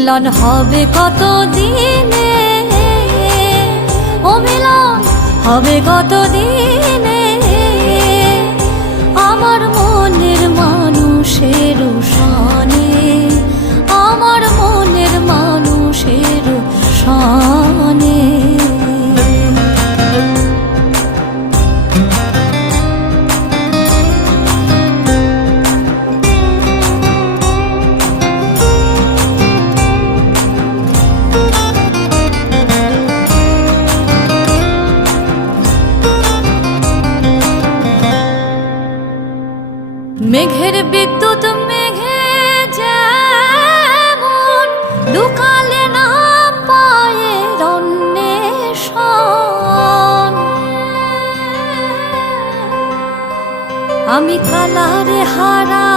মিলন হবে কত দিনে, ও মিলন হবে কত দিনে, আমার মনের মানুষের সনে, আমার মনের মানুষের সনে। মেঘের বিদ্যুৎ মেঘে যেমন লুকালে না পায়ের অন্বেষণ, আমি কালারে হারা